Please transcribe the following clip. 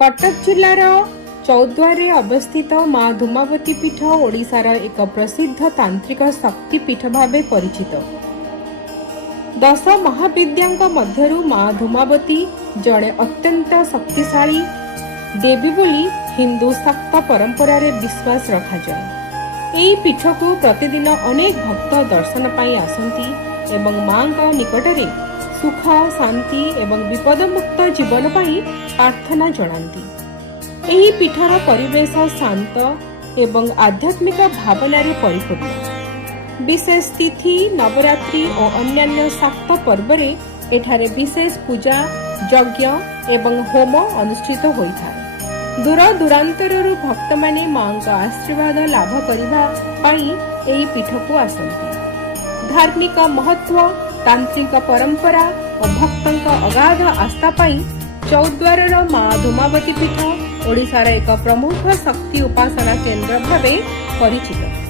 कटक जिलार चौद्वारे अवस्थित माँ धूमावती पीठ ओडिशार एक प्रसिद्ध तांत्रिक शक्ति पीठ भाव परिचित। 10 महाविद्यांक मध्यरु माँ धूमावती जड़े अत्यंत शक्तिशाली देवी बोली हिंदू शाक्त परंपरा रे विश्वास रखा जाए। एही पीठ को प्रतिदिन अनेक भक्त दर्शन पाई आसंती एवं माँ का निकटरे सुख शांति एवं विपद मुक्त जीवन पाई प्रार्थना जणांती। एही पीठर परिवेश शांत एवं आध्यात्मिक भावना रे परिपूर्ण। विशेष तिथि नवरात्रि और अन्यान्य शाक्त पर्व रे एठारे विशेष पूजा यज्ञ एवं होम अनुष्ठित होइथाय। दूर दूरांतररू भक्त माने मां का आशीर्वाद लाभ करिबा पाई एही पीठ को आसंती। धार्मिक महत्व तांत्रिक परंपरा और भक्तंक अगाध आस्था पाई चौद्वारर माँ धूमावती पीठ ओडिशार एक प्रमुख शक्ति उपासना केन्द्र भावे परिचित।